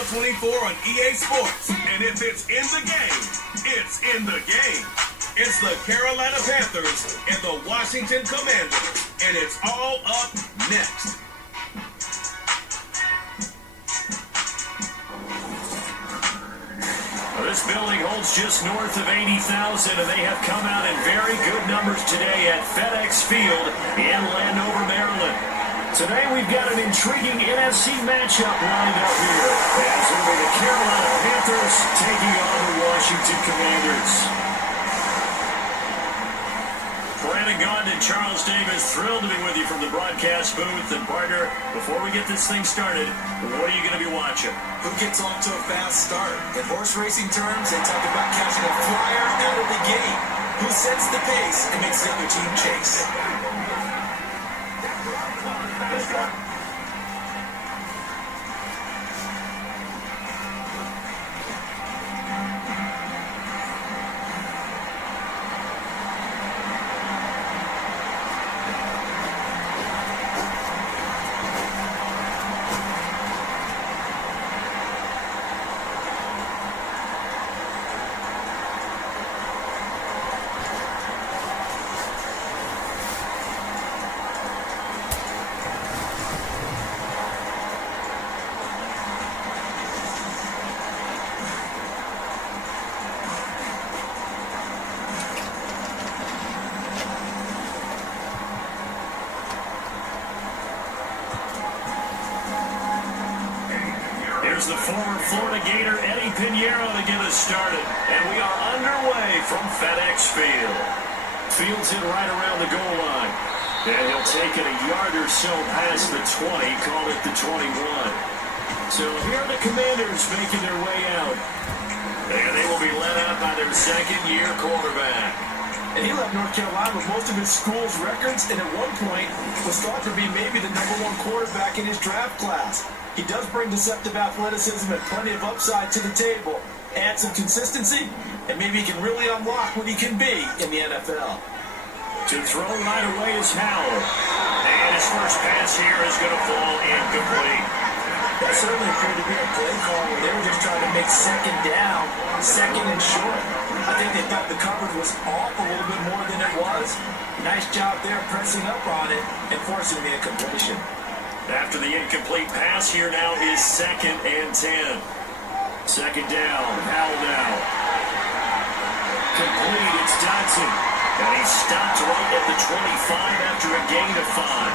NFL 24 on EA Sports. And if it's in the game, it's in the game. It's the Carolina Panthers and the Washington Commanders. And it's all up next. This building holds just north of 80,000, and they have come out in very good numbers today at FedEx Field in Landover, Maryland. Today we've got an intriguing NFC matchup lined up here, as it'll be the Carolina Panthers taking on the Washington Commanders. Brandon Gaudin, Charles Davis, thrilled to be with you from the broadcast booth. And partner, before we get this thing started, what are you going to be watching? Who gets off to a fast start? In horse racing terms, they talk about catching a flyer out of the gate. Who sets the pace and makes the other team chase? The former Florida Gator Eddie Pinheiro to get us started. And we are underway from FedEx Field. Fields it right around the goal line. And he'll take it a yard or so past the 20, called it the 21. So here are the Commanders making their way out. And they will be led out by their second-year quarterback. And he left North Carolina with most of his school's records, and at one point was thought to be maybe the #1 quarterback in his draft class. He does bring deceptive athleticism and plenty of upside to the table. Add some consistency, and maybe he can really unlock what he can be in the NFL. To throw right away is Howell. And his first pass here is going to fall incomplete. That certainly appeared to be a play call where they were just trying to make second down, second and short. I think they thought the coverage was off a little bit more than it was. Nice job there pressing up on it and forcing the incompletion. After the incomplete pass, here now is 2nd and 10. Second down, Howell now. Complete, it's Dotson. And he stopped right at the 25 after a gain of 5.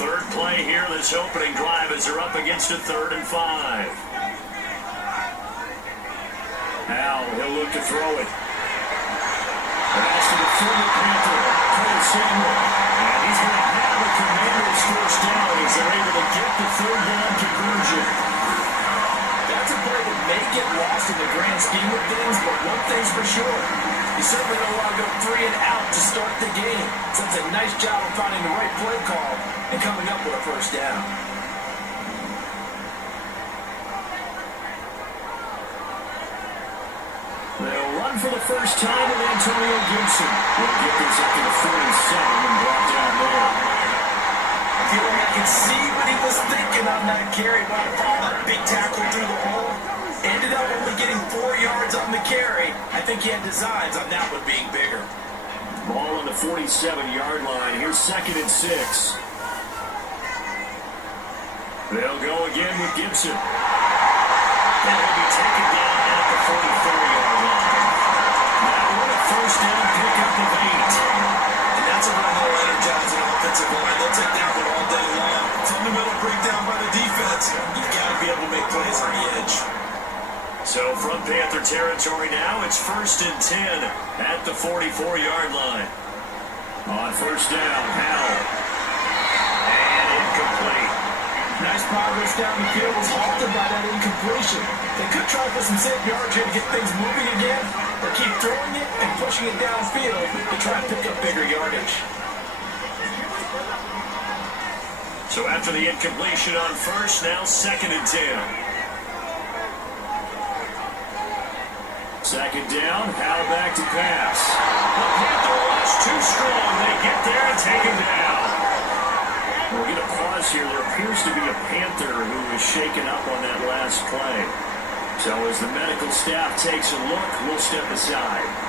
Third play here, this opening drive, as they're up against a 3rd and 5. Now he'll look to throw it. Pass to the former Panther, Cole Samuel. And he's going to have the Commanders first down as they're able to get the 3rd down conversion. That's a play that may get lost in the grand scheme of things, but one thing's for sure. You certainly don't want to go 3 and out to start the game. So it's a nice job of finding the right play call and coming up with a first down. They'll run for the first time with Antonio Gibson. Will get this up to the 47 and brought down there. I feel like I can see what he was thinking on that carry. By the fall, that big tackle through the hole. Ended up only getting 4 yards on the carry. I think he had designs on that one being bigger. Ball on the 47-yard line. Here's 2nd and 6. They'll go again with Gibson. And he'll be taken down at the 44-yard line. Now what a first down pickup of 8. And that's a run that'll energize an offensive line. They'll take that one all day long. Fundamental breakdown by the defense. You've got to be able to make plays on the edge. So from Panther territory now, it's 1st and 10 at the 44-yard line. On first down, Howell. And incomplete. Nice progress down the field was halted by that incompletion. They could try for some safe yards here to get things moving again, or keep throwing it and pushing it downfield to try and pick up bigger yardage. So after the incompletion on first, now 2nd and 10. Second down, Howell back to pass. The Panther rush too strong. They get there and take him down. We'll get a pause here. There appears to be a Panther who is shaken up on that last play. So as the medical staff takes a look, we'll step aside.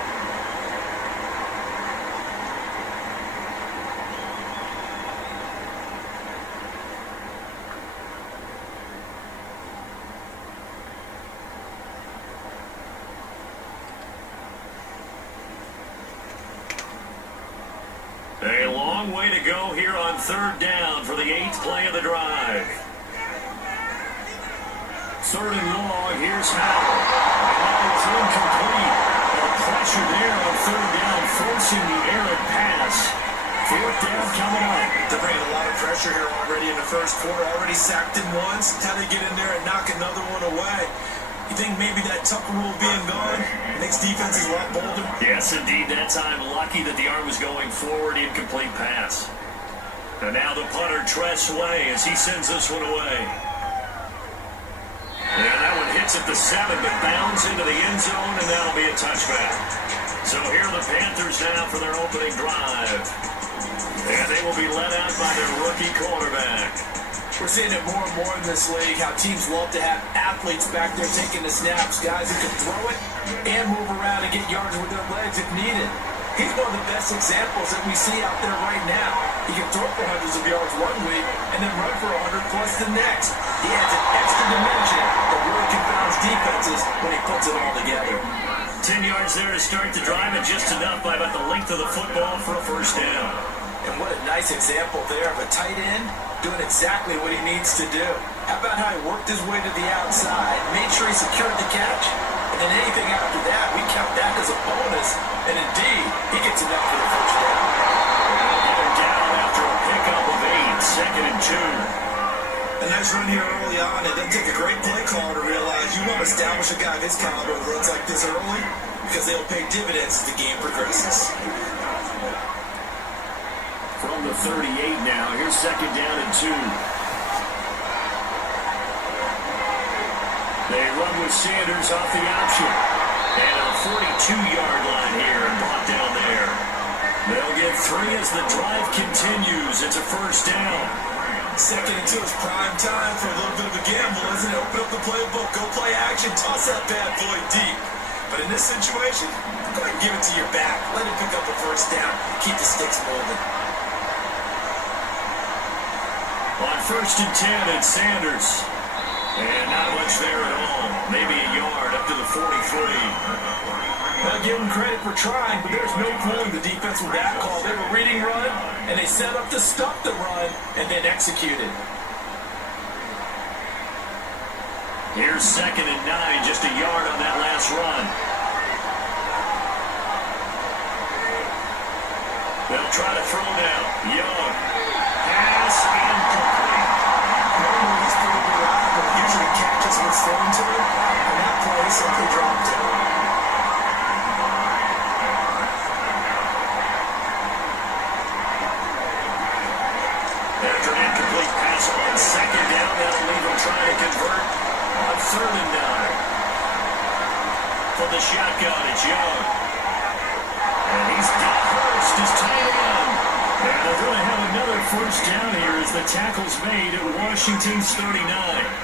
A long way to go here on third down for the 8th play of the drive. Third and long, here's Howell. And it's incomplete. The pressure there on third down, forcing the errant pass. Fourth down coming up. They're bringing a lot of pressure here already in the first quarter. Already sacked him once. How they get in there and knock another one away? You think maybe that Tucker rule being gone makes defenses a lot bolder? Yes, indeed. That time, lucky that the arm was going forward. Incomplete pass. And now the punter, Tress Way, as he sends this one away. And that one hits at the 7, but bounds into the end zone, and that'll be a touchback. So here are the Panthers now for their opening drive. And they will be led out by their rookie quarterback. We're seeing it more and more in this league, how teams love to have athletes back there taking the snaps, guys who can throw it and move around and get yards with their legs if needed. He's one of the best examples that we see out there right now. He can throw for hundreds of yards one week and then run for 100 plus the next. He adds an extra dimension that really confounds defenses when he puts it all together. 10 yards there to start the drive, and just enough by about the length of the football for a first down. And what a nice example there of a tight end doing exactly what he needs to do. How about how he worked his way to the outside, made sure he secured the catch, and then anything after that, we count that as a bonus. And indeed, he gets enough for the first down. They're down after a pickup of 8, 2nd and 2. A nice run here early on. It doesn't take a great play caller to realize you want to establish a guy of his caliber who runs like this early because they'll pay dividends as the game progresses. From the 38 now, here's 2nd down and 2. They run with Sanders off the option. And a 42-yard line here and brought down there. They'll get 3 as the drive continues. It's a first down. 2nd and 2 is prime time for a little bit of a gamble, isn't it? Open up the playbook, go play action, toss that bad boy deep. But in this situation, go ahead and give it to your back. Let him pick up a first down. Keep the sticks moving. On 1st and 10, it's Sanders. And not much there at all. Maybe a yard up to the 43. Well, give them credit for trying, but there's no fooling the defense with that call. They were reading run, and they set up to stop the run, and then executed. Here's 2nd and 9, just a yard on that last run. They'll try to throw now. Young. Pass incomplete. Normally he's pretty reliable. Usually catches what's thrown to him, and that play simply dropped him. After an incomplete pass on 2nd down, that'll leave him trying to convert on 3rd and 9. From the shotgun, it's Young. And he's got Hurst as tight end. And they're going to have another first down here as the tackle's made at Washington's 39.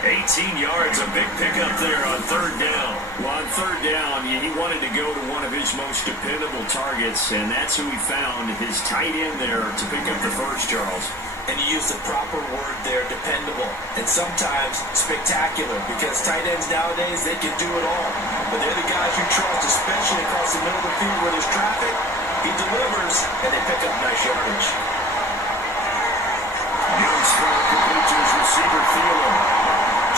18 yards, a big pickup there on 3rd down. Well, on 3rd down, he wanted to go to one of his most dependable targets, and that's who he found, his tight end there to pick up the first, Charles. And you use the proper word there, dependable, and sometimes spectacular, because tight ends nowadays, they can do it all. But they're the guys you trust, especially across the middle of the field where there's traffic. He delivers, and they pick up nice yardage. Young's throw complete to his receiver, Thielen.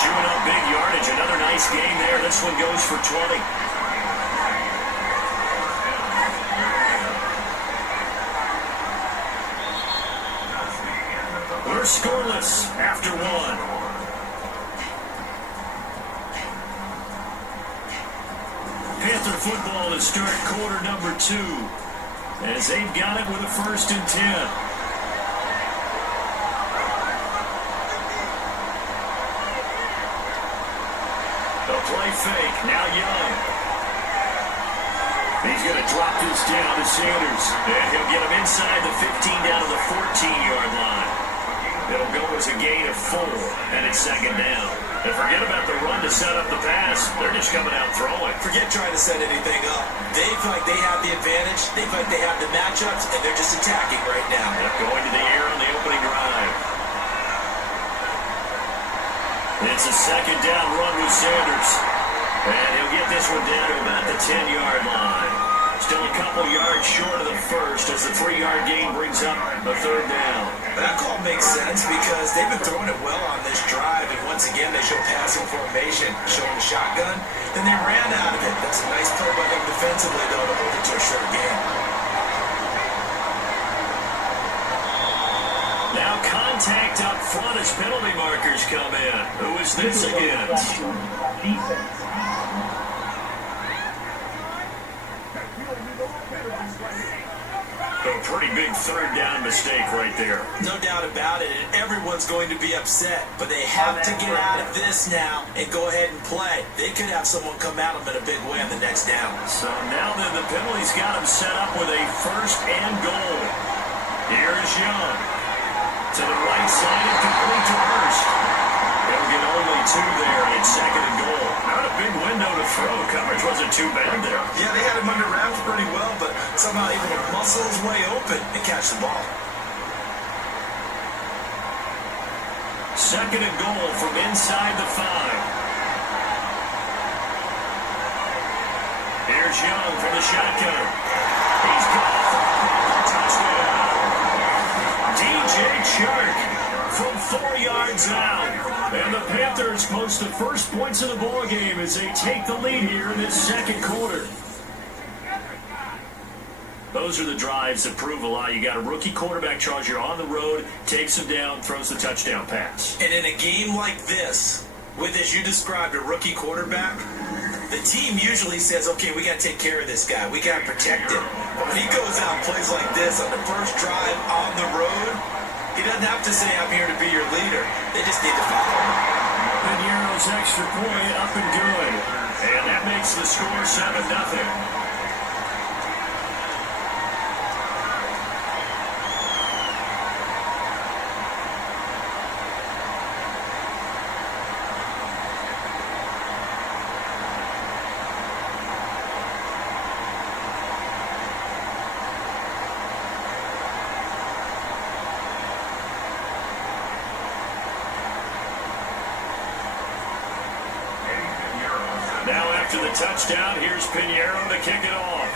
Chewing up big yardage. Another nice game there. This one goes for 20. We're scoreless after 1. Panther football to start quarter number 2. As they've got it with a 1st and 10. A play fake. Now Young. He's going to drop this down to Sanders. And he'll get him inside the 15 down to the 14-yard line. It'll go as a gain of 4, and it's second down. And forget about the run to set up the pass. They're just coming out throwing. Forget trying to set anything up. They feel like they have the advantage. They feel like they have the matchups, and they're just attacking right now. They're going to the air on the opening drive. It's a second down run with Sanders. And he'll get this one down to about the 10-yard line. Still a couple yards short of the first as the 3-yard gain brings up a third down. That call makes sense because they've been throwing it well on this drive, and once again they show passing formation, showing the shotgun. Then they ran out of it. That's a nice play by them defensively, though, to hold it to a short game. Now contact up front as penalty markers come in. Who is this against? A pretty big third down mistake right there. No doubt about it, and everyone's going to be upset. But they have to get out of this now and go ahead and play. They could have someone come at them in a big way on the next down. So now then the penalty's got them set up with a first and goal. Here's Young. To the right side and complete to Hurst. They'll get only 2 there, and it's second and goal. Not a big window to throw. Coverage wasn't too bad there. Yeah, they had him under wraps pretty well, but somehow able to muscle his way open and catch the ball. Second and goal from inside the 5. Here's Young from the shotgun. He's got a touchdown. DJ Chark from 4 yards out. And the Panthers post the first points of the ball game as they take the lead here in this second quarter. Those are the drives that prove a lot. You got a rookie quarterback, Charles. You're on the road, takes him down, throws the touchdown pass. And in a game like this, with, as you described, a rookie quarterback, the team usually says, okay, we got to take care of this guy. We got to protect him. But when he goes out and plays like this on the first drive on the road, he doesn't have to say, I'm here to be your leader. They just need to follow him. Pinero's extra point up and good. And that makes the score 7-0. Now after the touchdown, here's Pinheiro to kick it off.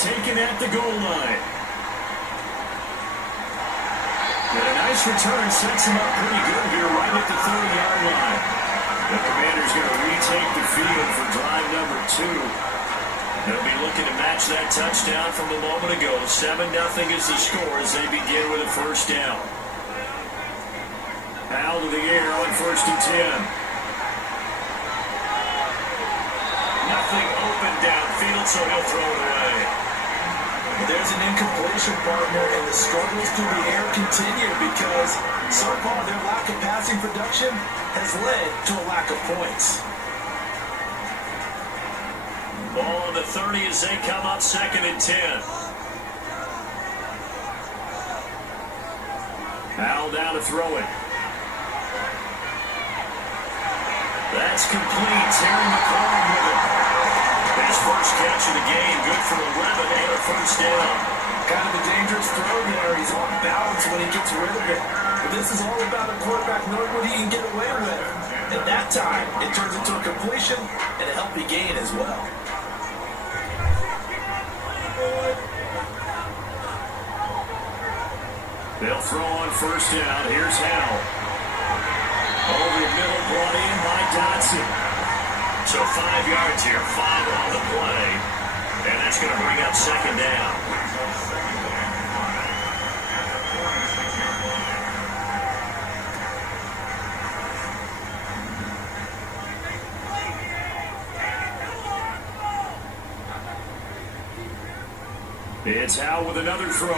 Taken at the goal line. And a nice return sets him up pretty good here right at the 30-yard line. The Commanders going to retake the field for drive number 2. They'll be looking to match that touchdown from a moment ago. 7-0 is the score as they begin with a first down. Powell to the air on 1st and 10. Nothing open downfield, so he'll throw it away. There's an incompletion, partner, and the struggles through the air continue because so far their lack of passing production has led to a lack of points. Ball on the 30 as they come up 2nd and 10. Powell down to throw it. That's complete. Terry McLaurin with it. His first catch of the game, good for 11 and a first down. Kind of a dangerous throw there. He's off balance when he gets rid of it. But this is all about a quarterback knowing what he can get away with. At that time, it turns into a completion and a healthy gain as well. They'll throw on first down. Here's Howell. Over the middle, brought in by Dotson. So 5 yards here, 5 on the play. And that's going to bring up second down. It's Howell with another throw.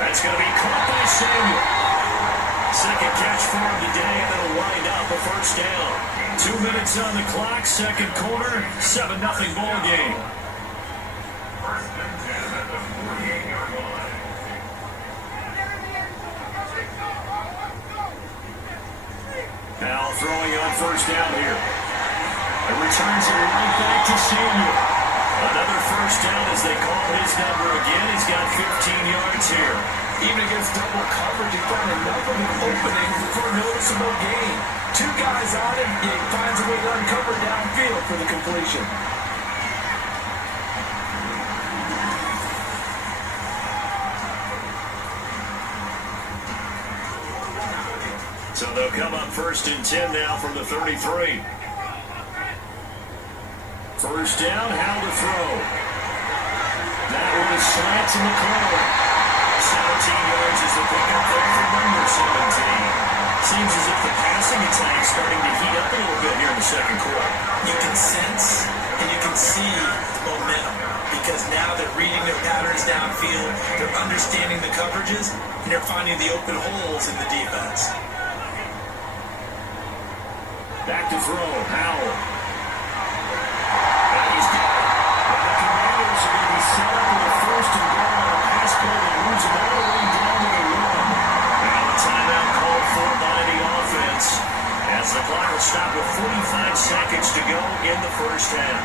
That's going to be caught by Samuel. Second catch for him today, and it'll wind up a first down. 2 minutes on the clock, second quarter, 7-0 ball game. Now throwing on first down here. And returns it right back to Samuel. Another first down as they call his number again. He's got 15 yards here. Even against double coverage, he found enough of an opening for a noticeable gain. Two guys on him, he finds a way to uncover downfield for the completion. So they'll come up first and 10 now from the 33. First down, how to throw. That one is slant to McClellan. 17 yards is the pickup there for number 17. Seems as if the passing attack is starting to heat up a little bit here in the second quarter. You can sense and you can see the momentum because now they're reading their patterns downfield, they're understanding the coverages, and they're finding the open holes in the defense. Back to throw, Howell. And he's got it. And the Commanders are going to be set up with a first and goal on a pass play that moves them all the way down to the run. Now the timeout called for by the offense as the clock will stop with 45 seconds to go in the first half.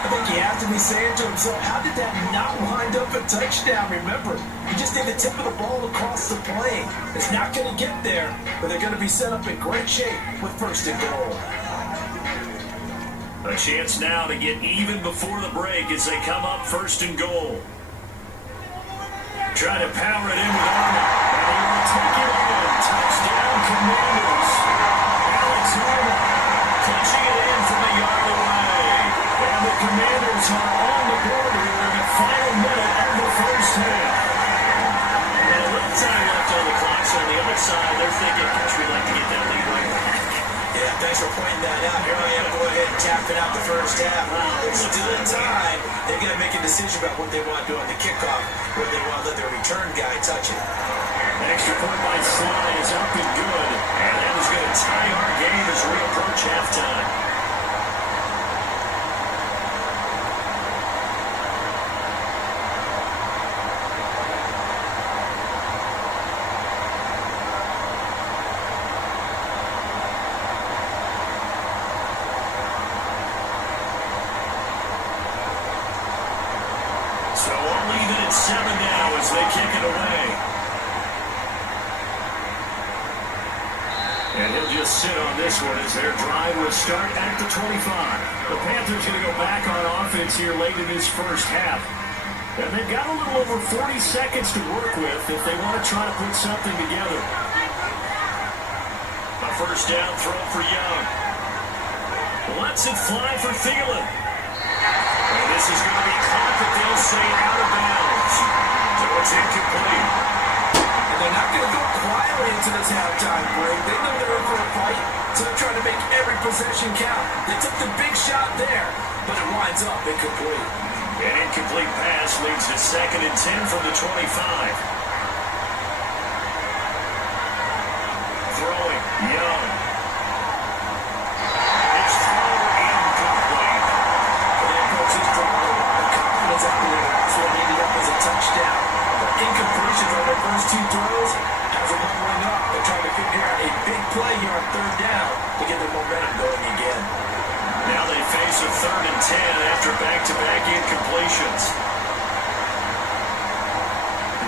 I think you have to be saying to himself, how did that not wind up a touchdown? Remember, he just did the tip of the ball across the plane. It's not going to get there, but they're going to be set up in great shape with first and goal. A chance now to get even before the break as they come up first and goal. Trying to power it in with Arnold. And they will take it in. Touchdown, Commanders. Alex Arnold clutching it in from a yard away. And the Commanders are on the board here in the final minute of the first half. And a little time left on the clock, so on the other side, they're thinking, gosh, we'd like to get that lead right back. Yeah, thanks for pointing that out. Here I am, go ahead and tapping out the first half. It's still time. They're going to make a decision about what they want to do on the kickoff, where they want to let their return guy touch it. An extra point by Sly is up and good. And that is going to tie our game as we approach halftime. So we'll leave it at 7 now as they kick it away. And he'll just sit on this one as their drive will start at the 25. The Panthers going to go back on offense here late in this first half. And they've got a little over 40 seconds to work with if they want to try to put something together. A first down throw for Young. Lets it fly for Thielen. And this is going to be caught, but they'll say out of bounds. So it's incomplete. And they're not going to go quietly into this halftime break. They know they're in for a fight, so they're trying to make every possession count. They took the big shot there, but it winds up incomplete. An incomplete pass leads to 2nd and 10 from the 25. Throwing, Young. It's thrown incomplete. Their coach is drawing the confidence out there. So it ended up as a touchdown. But incompletions on their first two throws has them leveling up. They're trying to figure out a big play here on third down to get their momentum going again. Now they face a 3rd and 10 after back-to-back incompletions.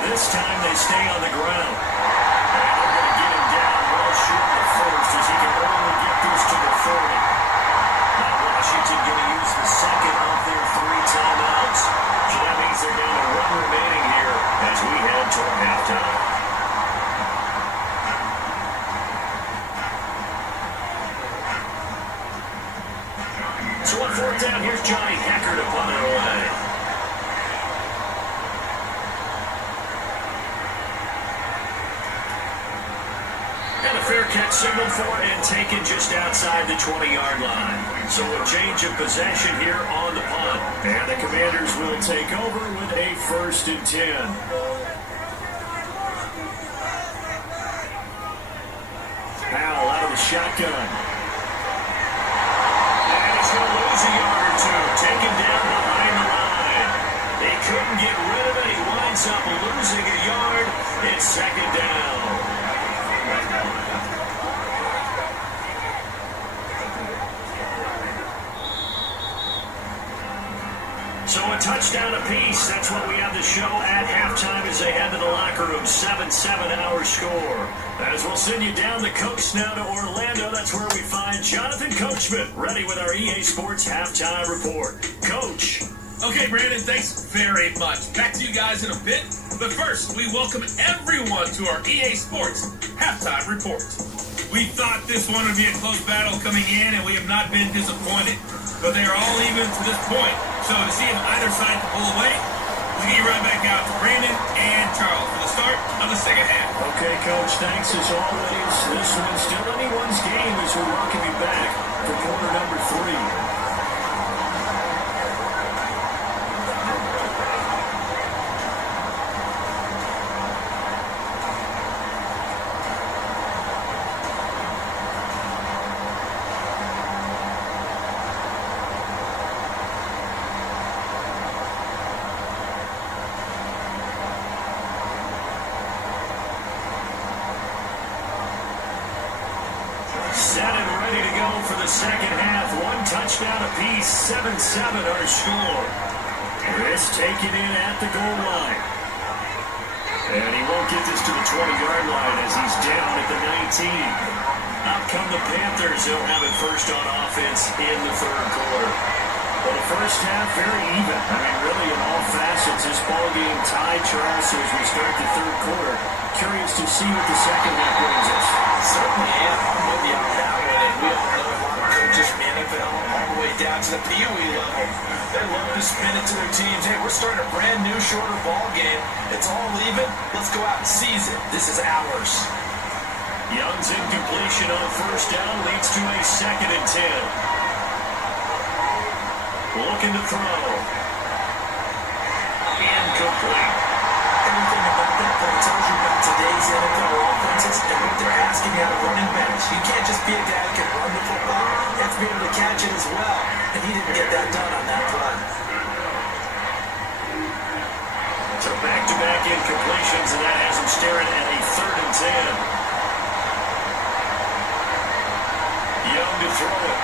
This time they stay on the ground. And they're going to get him down well short of the first as he can only get this to the 40. Now Washington going to use the second of their 3 timeouts. So that means they're down to 1 remaining here as we head toward halftime. So on 4th down, here's Johnny Hecker to punt it away. And a fair catch signaled for and taken just outside the 20-yard line. So a change of possession here on the punt. And the Commanders will take over with a 1st and 10. Powell out of the shotgun. going to lose a yard or two. Taken down behind the line. They couldn't get rid of it. He winds up losing a yard. It's second down. So a touchdown apiece. That's what we have to show at halftime as they head to the locker room. 7-7 our score. As we'll send you down the coast now to Orlando. That's where we find Jonathan Coachman ready with our EA Sports halftime report. Coach. Okay, Brandon, thanks very much. Back to you guys in a bit. But first, we welcome everyone to our EA Sports halftime report. We thought this one would be a close battle coming in, and we have not been disappointed. But they are all even to this point. So to see if either side can pull away, we'll get right back out to Brandon and Charles for the start of the second half. Okay, Coach, thanks as always. This one's still anyone's game as we welcome you back for quarter number 3. Set and ready to go for the second half. One touchdown apiece, 7-7 our score. Chris taken in at the goal line. And he won't get this to the 20-yard line as he's down at the 19. Out come the Panthers. They'll have it first on offense in the third quarter. Well, the first half, very even. I mean, really in all facets. This ball game tied, Charles, as we start the third quarter. Curious to see what the second half brings us. Certainly am. I'm with you on that one. And we all know a lot of coaches from the NFL all the way down to the Pee Wee level. They love to spin it to their teams. Hey, we're starting a brand new, shorter ball game. It's all even. Let's go out and seize it. This is ours. Young's incompletion on first down leads to a 2nd and 10. Looking to throw. Incomplete. Everything about that play tells you about today's NFL offenses and what they're asking out of running backs. You can't just be a guy who can run the football. You have to be able to catch it as well. And he didn't get that done on that play. So back-to-back incompletions, and that has him staring at a 3rd and 10. Young to throw it.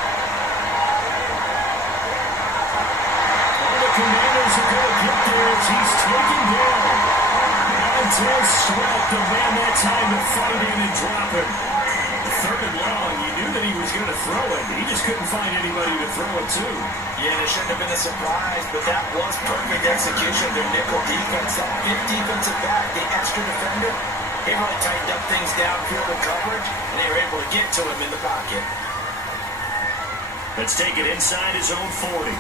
Commanders are going to get there as he's taken down. Montez Sweat, the man that time to fight in and drop him. 3rd and long, you knew that he was going to throw it. He just couldn't find anybody to throw it to. Yeah, it shouldn't have been a surprise, but that was perfect execution of their nickel defense. That 5th defensive back, the extra defender, he really tightened up things downfield in coverage, and they were able to get to him in the pocket. Let's take it inside his own 40.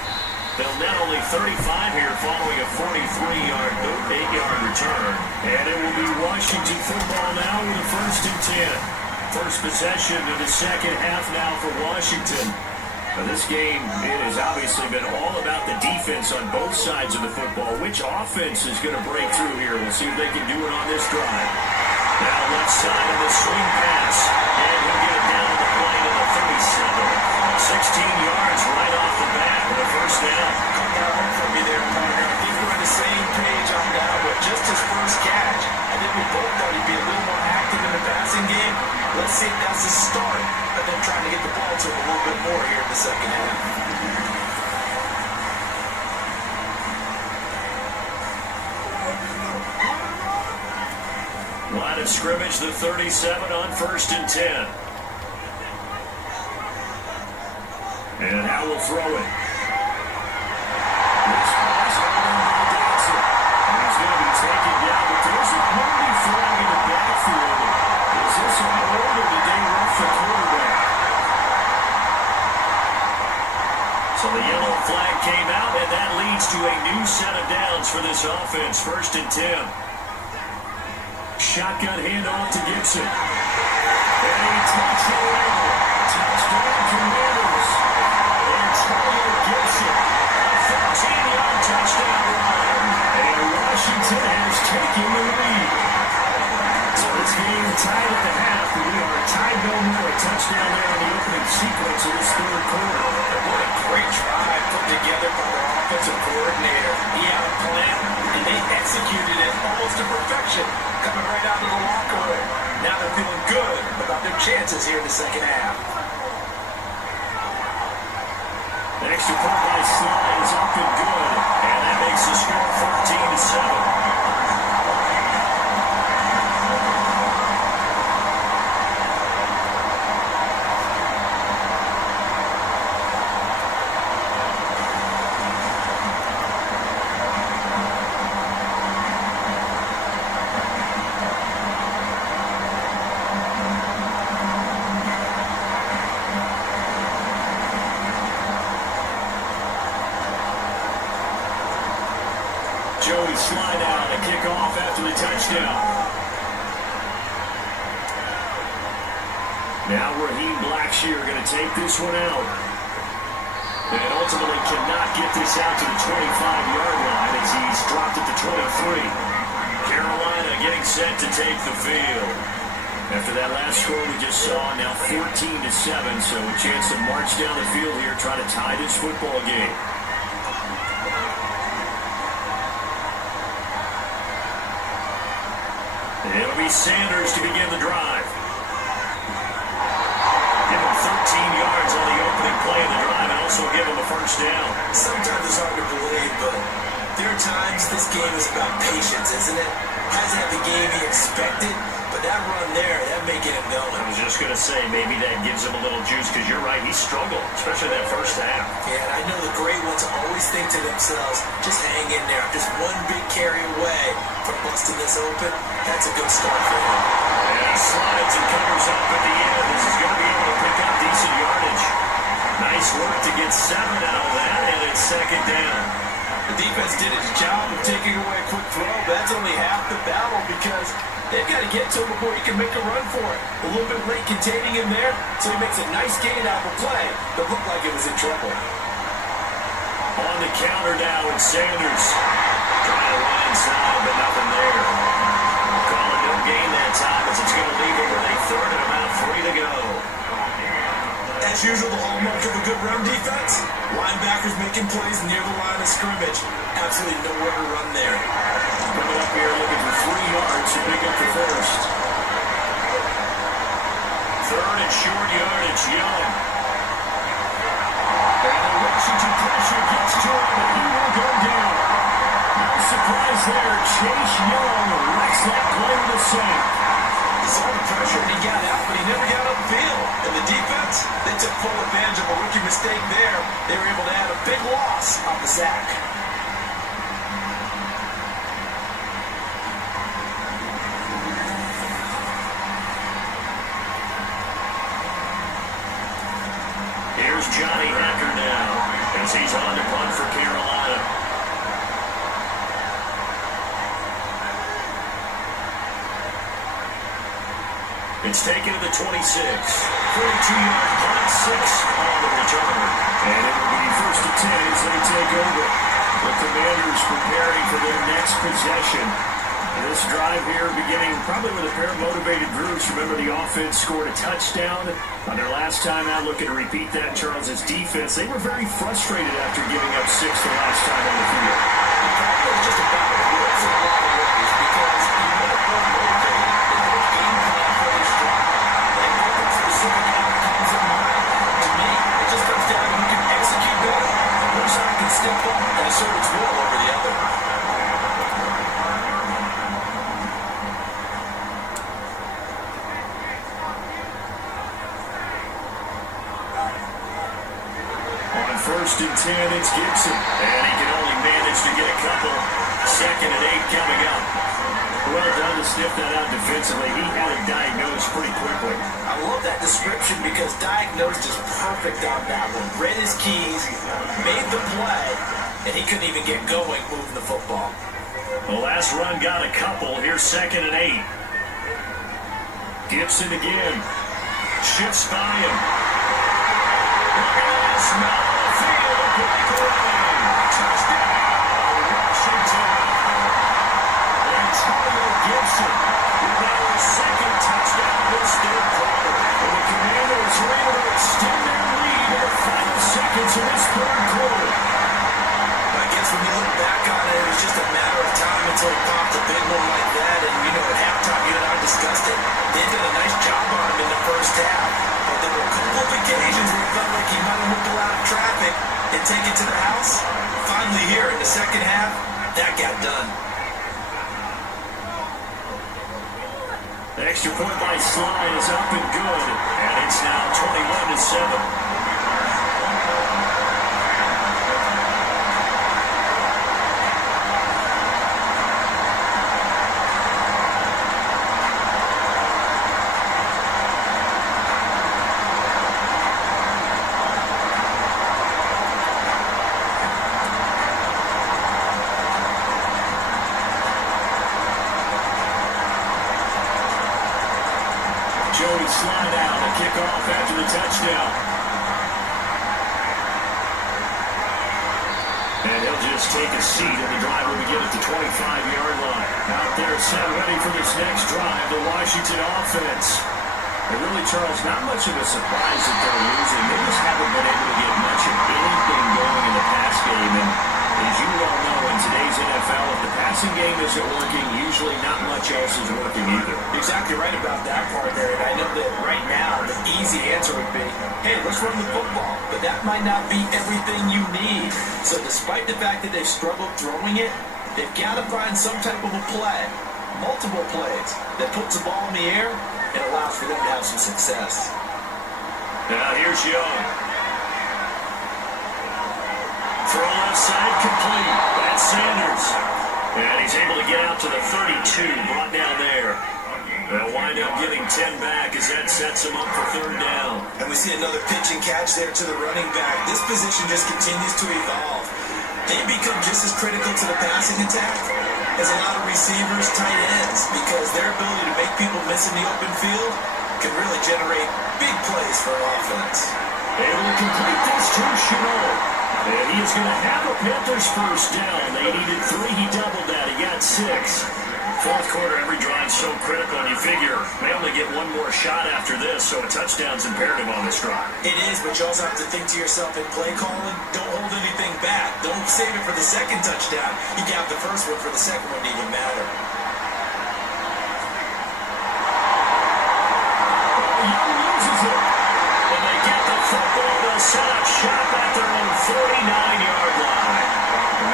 They'll net only 35 here following a 43-yard, 8-yard return. And it will be Washington football now with a 1st and 10. First possession of the second half now for Washington. Now this game, it has obviously been all about the defense on both sides of the football. Which offense is going to break through here? We'll see if they can do it on this drive. Now left side of the swing pass. And he'll get it down to the plane to the 37. 16 yards right off the bat for the first down. Come down home for me there, partner. I think we're on the same page on that one. Just his first catch. I think we both thought he'd be a little more active in the passing game. Let's see if that's the start of them trying to get the ball to him a little bit more here in the second half. Line of scrimmage, the 37 on 1st and 10. And now we'll throw it. This pass by Dodson. And he's going to be taken down, but there's a penalty flag in the backfield. Is this a hold or did they rough the quarterback? So the yellow flag came out, and that leads to a new set of downs for this offense. 1st and 10. Shotgun handoff to Gibson. And he takes it away. Touchdown Commanders. Gibson, a 13-yard touchdown run, and Washington has taken the lead. So this game tied at the half, and we are tied go for a touchdown there in the opening sequence of this third quarter. What a great drive put together by their offensive coordinator. He had a plan, and they executed it almost to perfection, coming right out of the locker room. Now they're feeling good about their chances here in the second half. The extra point by Slide is up and good, and that makes the score 14-7. Joey Slide out to kick off after the touchdown. Now Raheem Blackshear going to take this one out. And ultimately cannot get this out to the 25-yard line as he's dropped it to 23. Carolina getting set to take the field. After that last score we just saw, now 14-7, so a chance to march down the field here, try to tie this football game. It'll be Sanders to begin the drive. Give him 13 yards on the opening play of the drive and also give him a first down. Sometimes it's hard to believe, but there are times this game is about patience, isn't it? Hasn't had the game he expected, but that run there, that may get him going. I was just going to say, maybe that gives him a little juice, because you're right, he struggled, especially that first half. Yeah, and I know the great ones always think to themselves, just hang in there. Just one big carry away from busting this open. That's a good start for him. And he slides and covers up at the end. This is going to be able to pick up decent yardage. Nice work to get 7 out of that, and it's second down. The defense did its job of taking away a quick throw, but that's only half the battle because they've got to get to him before he can make a run for it. A little bit late containing him there, so he makes a nice gain out of the play, but looked like it was in trouble. On the counter now with Sanders. Trying to run inside, but nothing there. Calling no gain that time as it's going to leave him with a third and about 3 to go. As usual, the hallmark of a good run defense, linebackers making plays near the line of scrimmage. Absolutely nowhere to run there. Coming up here looking for 3 yards to pick up the first. Third and short yardage, Young. And the Washington pressure gets to him, but he will go down. No surprise there. Chase Young wrecks that play with a sack. He saw the pressure and he got out, but he never got upfield. And the defense, they took full advantage of a rookie mistake there. They were able to add a big loss on the sack. Here's Johnny Hacker now as he's on to punt for Carolina. It's taken to the 26. 42-yard punt, 6 on the return. And it will be first and 10 as they take over. The Commanders preparing for their next possession. This drive here beginning probably with a pair of motivated groups. Remember, the offense scored a touchdown on their last time out. Looking to repeat that. Charles's defense, they were very frustrated after giving up 6 the last time on the field. It's just about it works in a lot of ways because you want to run motivated. There's no game plan for this drive. They have specific outcomes in mind. To me, it just comes down to who can execute better. One side can step up and assert its will over the other. First and 10, it's Gibson. And he can only manage to get a couple. Second and 8 coming up. Well done to sniff that out defensively. He had it diagnosed pretty quickly. I love that description because diagnosed is perfect on that one. Read his keys, made the play, and he couldn't even get going moving the football. The last run got a couple. Here's second and 8. Gibson again. Shifts by him. Look at that smell. Touchdown, Washington. Antonio Gibson with now his second touchdown this third quarter. into this third quarter. I guess when you look back on it, it was just a matter of time until he popped a big one like that. And, at halftime, you and I discussed it. They did a nice job on him in the first half. But there were a couple of occasions where it felt like he might have whipped a lot of traffic and take it to the house. Finally here in the second half, that got done. The extra point by Slide is up and good. And it's now 21-7. Slide out, a kickoff after the touchdown. And he'll just take a seat, and the drive will begin at the 25-yard line. Out there set ready for this next drive, the Washington offense. And really, Charles, not much of a surprise that they're losing. They just haven't been able to get much of anything going in the pass game. And as you well know, in today's NFL, if the passing game isn't working, usually not much else is working either. You're exactly right about that part there. And I know that right now, the easy answer would be, hey, let's run the football. But that might not be everything you need. So despite the fact that they've struggled throwing it, they've got to find some type of a play, multiple plays, that puts the ball in the air and allows for them to have some success. Now here's Young. Throw left side complete. That's Sanders. And he's able to get out to the 32, brought down there. They'll wind up getting 10 back as that sets him up for third down. And we see another pitch and catch there to the running back. This position just continues to evolve. They become just as critical to the passing attack as a lot of receivers, tight ends, because their ability to make people miss in the open field can really generate big plays for an offense. Able to complete this to Chanel. And he is going to have a Panthers first down. They needed 3. He doubled that. He got 6. Fourth quarter, every drive so critical, and you figure they only get one more shot after this, so a touchdown's imperative on this drive. It is, but you also have to think to yourself in play calling, don't hold anything back. Don't save it for the second touchdown. You got the first one for the second one to even matter. Young loses it. And they get the football. They'll set up shop at their own 49-yard line.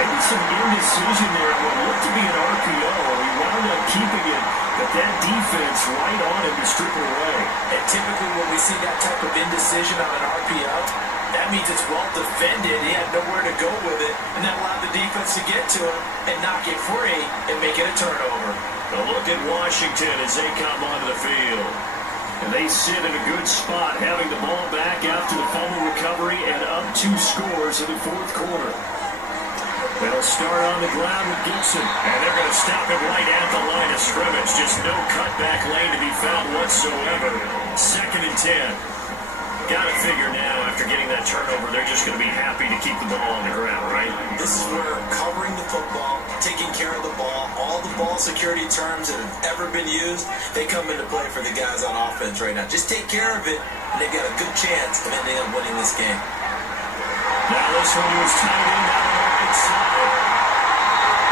Maybe some indecision there. It would look to be an RPO. He wound up keeping it, but that defense right on him to strip it away. And typically when we see that type of indecision on an RPO, that means it's well defended. He had nowhere to go with it, and that allowed the defense to get to him and knock it free and make it a turnover. A look at Washington as they come onto the field. And they sit in a good spot, having the ball back after the fumble recovery and up 2 scores in the fourth quarter. They'll start on the ground with Gibson, and they're going to stop him right at the line of scrimmage. Just no cutback lane to be found whatsoever. 2nd and 10. Got to figure now, after getting that turnover, they're just going to be happy to keep the ball on the ground, right? This is where covering the football, taking care of the ball, all the ball security terms that have ever been used, they come into play for the guys on offense right now. Just take care of it, and they've got a good chance of ending up winning this game. Now this one was tight end down the right side.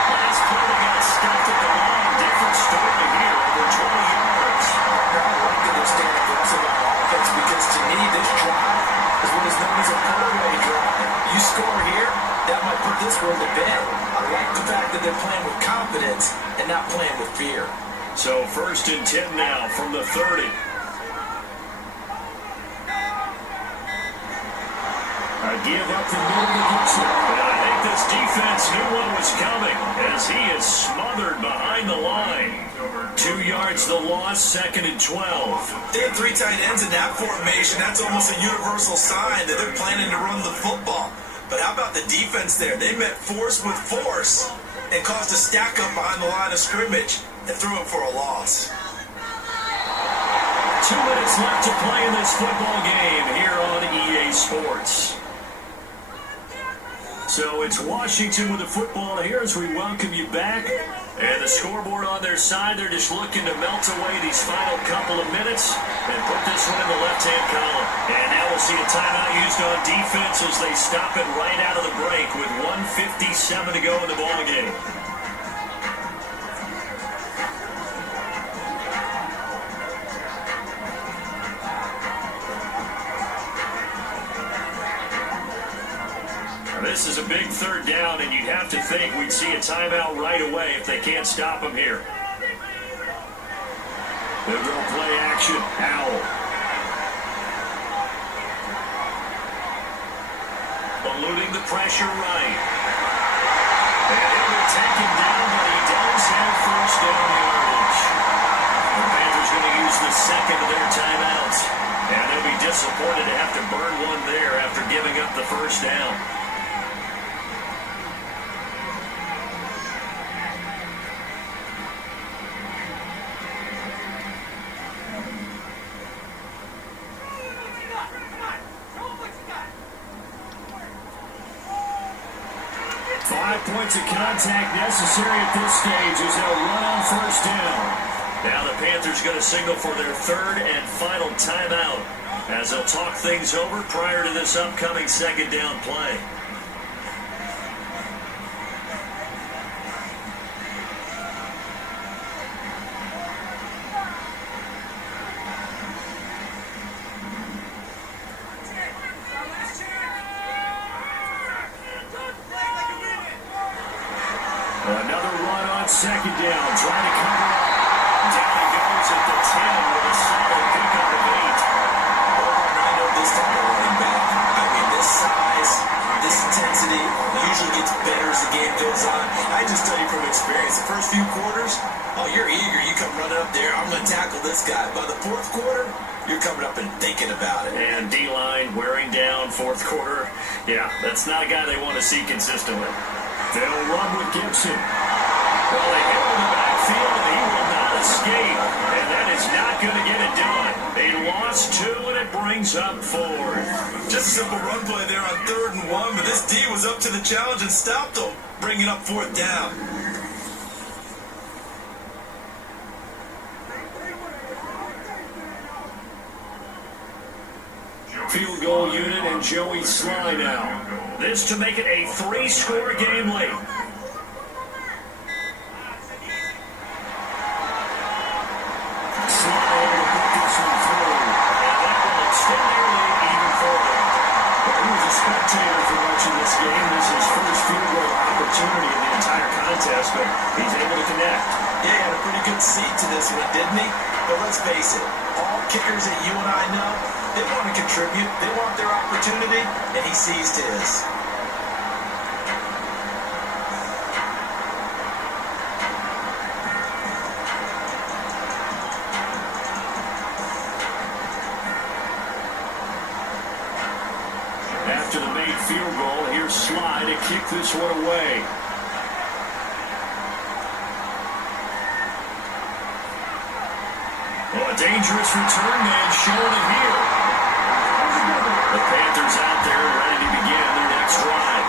Last play they got stuffed at the line. Different story here, over 20 yards. I like that they're staying aggressive on offense because to me this drive is what is known as a put-away drive. You score here, that might put this one to bed. I like the fact that they're playing with confidence and not playing with fear. So 1st and 10 now from the 30. A give up the middle to Gibson. And I think this defense knew what was coming as he is smothered behind the line. 2 yards the loss, 2nd and 12. They have 3 tight ends in that formation. That's almost a universal sign that they're planning to run the football. But how about the defense there? They met force with force and caused a stack up behind the line of scrimmage and threw it for a loss. 2 minutes left to play in this football game here on EA Sports. So it's Washington with the football here as we welcome you back. And And the scoreboard on their side, they're just looking to melt away these final couple of minutes and put this one in the left-hand column. And now we'll see a timeout used on defense as they stop it right out of the break with 1:57 to go in the ballgame. This is a big third down, and you'd have to think we'd see a timeout right away if they can't stop them here. They'll go play action. Howell. Eluding the pressure right. And it will take him down, but he does have first down yardage. The Panthers going to use the second of their timeouts. And they'll be disappointed to have to burn one there after giving up the first down. 5 points of contact necessary at this stage as they'll run on first down. Now the Panthers going to signal for their third and final timeout as they'll talk things over prior to this upcoming second down play. Another run on second down, trying to cover up. Down he goes at the 10 with a solid pickup of 8. I know this type of running back. I mean, this size, this intensity usually gets better as the game goes on. I just tell you from experience, the first few quarters, oh, you're eager. You come running up there, I'm going to tackle this guy. By the fourth quarter, you're coming up and thinking about it. And D-line wearing down fourth quarter. Yeah, that's not a guy they want to see consistently. They'll run with Gibson. Well, they hit him in the backfield, and he will not escape. And that is not going to get it done. They lost 2, and it brings up 4. Just a simple run play there on 3rd and 1, but this D was up to the challenge and stopped them, bringing up 4th down. Field goal unit and Joey Sly now. This to make it a 3-score game late. Sly able to put this one through. And that will extend their lead even further. Well, he was a spectator for much of this game. This is his first field goal opportunity in the entire contest, but he's able to connect. Yeah, he had a pretty good seat to this one, didn't he? But let's face it, all kickers that you and I know, they want to contribute. They want their opportunity, and he seized his. After the made field goal, here's Sly to kick this one away. Oh, a dangerous return man showing it here. The Panthers out there ready to begin their next drive.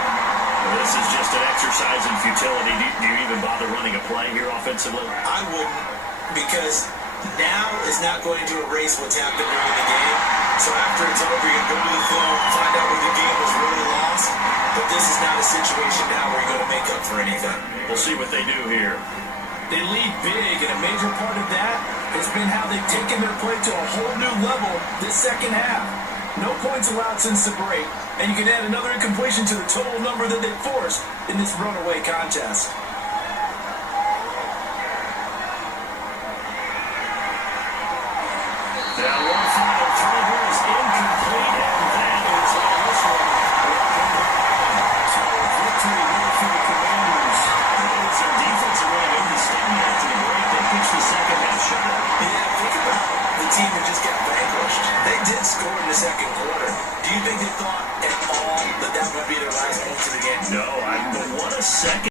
Well, this is just an exercise in futility. Do you even bother running a play here offensively? I wouldn't, because now is not going to erase what's happened during the game. So after it's over, you go to the film, find out where the game was really lost. But this is not a situation now where you're going to make up for anything. We'll see what they do here. They lead big, and a major part of that has been how they've taken their play to a whole new level this second half. No points allowed since the break, and you can add another incompletion to the total number that they forced in this runaway contest. Now one final throw here is incomplete, and that is all this one. So victory here for the Commanders. It's a defensive run in the stand after the break. They pitched the second half shot. Yeah, think about the team that just got vanquished. They did score in the second quarter. Do you think they thought at all that that would be their last points of the game? No, but what a second.